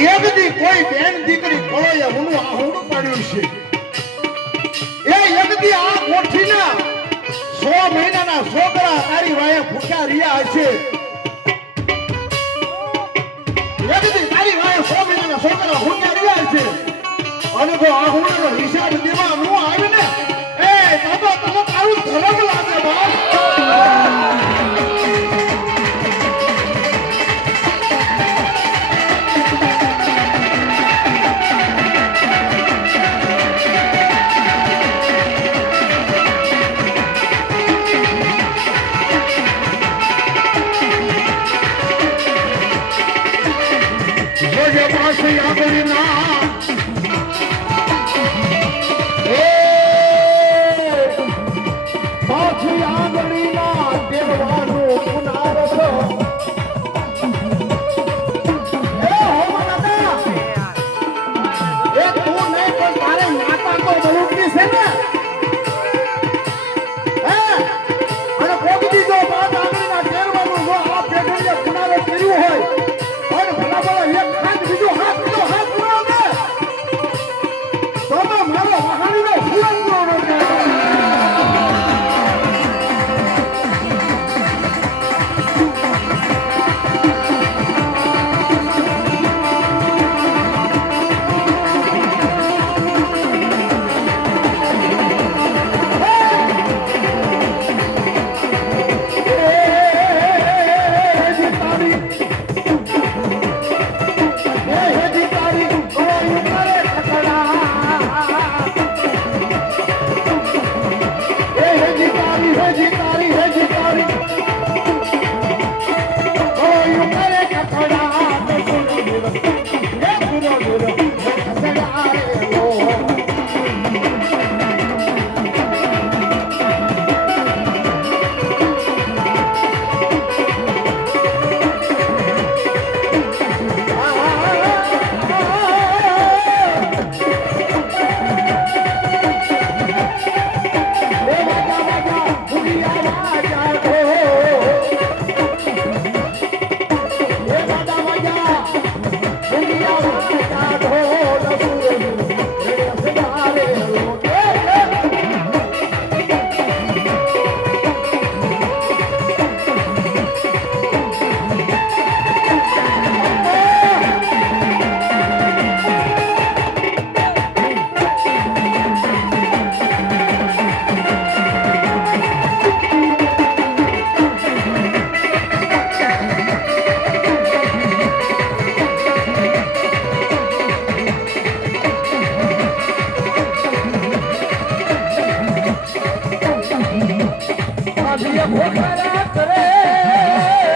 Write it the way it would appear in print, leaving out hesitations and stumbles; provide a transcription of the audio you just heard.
એક દી કોઈ બેન દીકરી કોળોએ ઊનું આહુડું પાડ્યું છે એ એક દી આ કોઠીના 100 મહિનાના છોકરા તારી વાએ ભૂખ્યા રહ્યા હશે એક દી તારી વાએ 100 મહિનાના છોકરા ભૂખ્યા રહ્યા હશે અને જો આહુડનો હિસાબ દેવા ન આવે ને એ બાબા તમે તારું ધર્મ લાગે બાપ પાસે આગળ ના